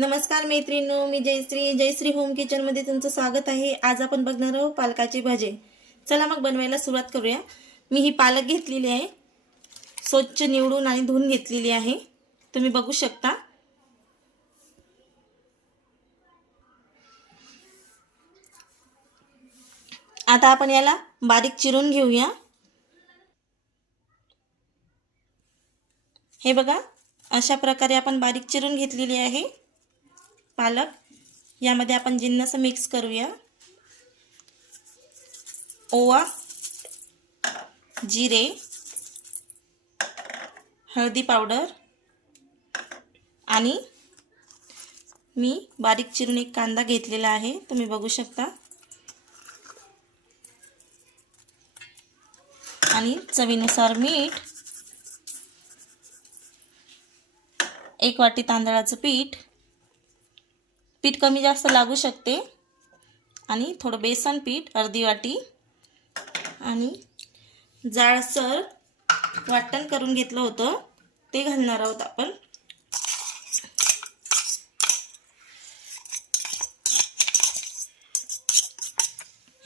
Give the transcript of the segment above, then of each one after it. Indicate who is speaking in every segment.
Speaker 1: नमस्कार मैत्रिणो मी जयश्री. जयश्री होम किचनमध्ये तुमचं स्वागत आहे. आज आपण बघणार आहोत पालकाची भजे. चला मग बनवायला सुरुवात करूया. मी ही पालक घेतलेली आहे. स्वच्छ निवडून आणि धुवून घेतलेली आहे. तुम्ही बघू शकता. आता आपण याला बारीक चिरून घेऊया. हे बघा अशा प्रकारे आपण बारीक चिरून घेतलेली आहे. पालक. यामध्ये आपण जिन्नस मिक्स करूया. ओवा जिरे हळदी पावडर आणि मी बारीक चिरून एक कांदा घेतलेला आहे. तुम्ही बघू शकता. आणि चवीनुसार मीठ. एक वाटी तांदळाचं पीठ. पीठ कमी जास्त लागू शकते. आणि थोडं बेसन पीठ अर्धी वाटी. आणि जाडसर वाटण करून घेतलं होतं. ते घालणार आहोत आपण.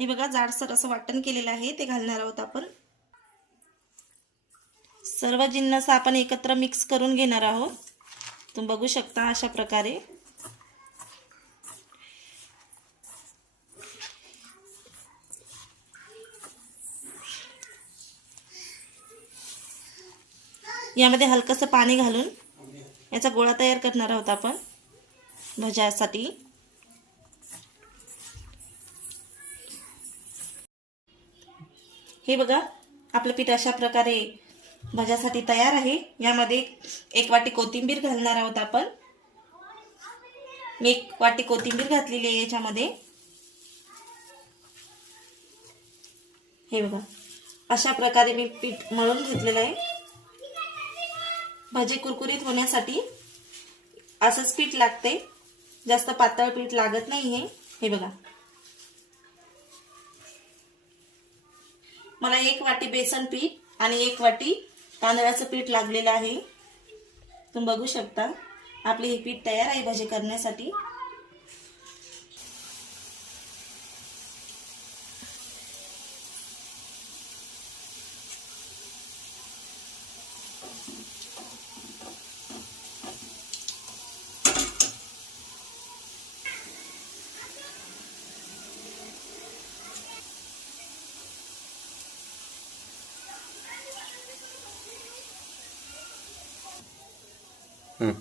Speaker 1: हे बघा जाडसर असं वाटण केलेलं आहे. ते घालणार आहोत आपण. सर्व जिन्नस आपण एकत्र मिक्स करून घेणार आहोत. तुम्ही बघू शकता अशा प्रकारे. यामध्ये हलकंसं पाणी घालून याचा गोळा तयार करणार आहोत आपण भज्यासाठी हे बघा आपलं पीठ अशा प्रकारे भज्यासाठी तयार आहे. यामध्ये एक वाटी कोथिंबीर घालणार आहोत आपण. मी एक वाटी कोथिंबीर घातलेली आहे याच्यामध्ये. हे बघा अशा प्रकारे मी पीठ मळून घेतलेलं आहे. भाजी कुरकुरीत होण्यासाठी असंच पीठ लागते. जास्त पातळ पीठ लागत नाही हे हे बघा. मला एक वाटी बेसन पीठ आणि एक वाटी तांदळाचं पीठ लागलेलं आहे. तुम्ही बघू शकता. आपले हे पीठ तयार आहे भजी करण्यासाठी.
Speaker 2: Hı.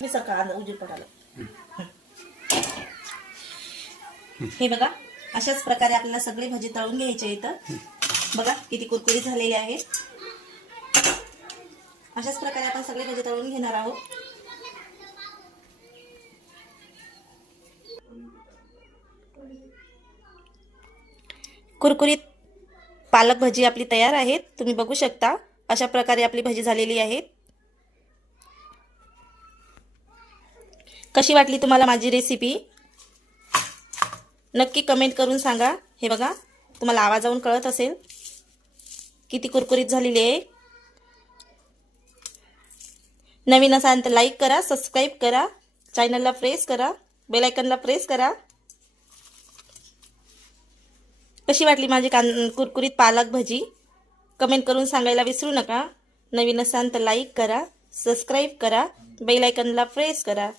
Speaker 1: मी सकाळ उजीर पडाला हे बघा अशाच प्रकारे आपल्याला सगळी भाजी तळून घ्यायचे इथं. बघा किती कुरकुरी झालेली आहे. अशाच प्रकारे आपण सगळे भाजी तळून घेणार आहोत. कुरकुरीत पालक भाजी आपली तयार आहेत. तुम्ही बघू शकता अशा प्रकारे आपली भाजी झालेली आहे. कशी वाटली तुम्हाला माझी रेसिपी नक्की कमेंट करून सांगा. हे बघा तुम्हाला आवाजावरून कळत असेल. किती कुरकुरीत झालेली आहे. नवीन असाल तर लाईक करा सबस्क्राईब करा चॅनलला प्रेस करा बेलायकनला प्रेस करा. कशी वाटली माझी कान कुरकुरीत पालक भजी? कमेंट करून सांगायला विसरू नका. नवीन असाल तर लाईक करा सबस्क्राईब करा बेलायकनला प्रेस करा.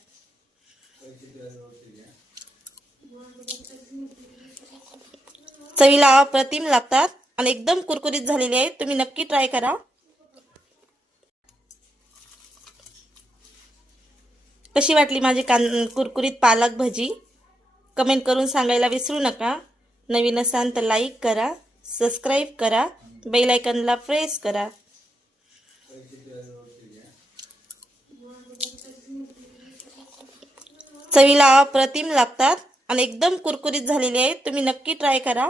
Speaker 1: चवीला अप्रतिम लागतात आणि एकदम कुरकुरीत झालेले आहेत तुम्ही नक्की ट्राय करा. कशी वाटली माझी कान कुरकुरीत पालक भजी? कमेंट करून सांगायला विसरू नका. नवीन असाल तर लाईक करा सबस्क्राईब करा बेल आयकनला प्रेस करा. चवीला अप्रतिम लागतात आणि एकदम कुरकुरीत झालेले आहेत तुम्ही नक्की ट्राय करा.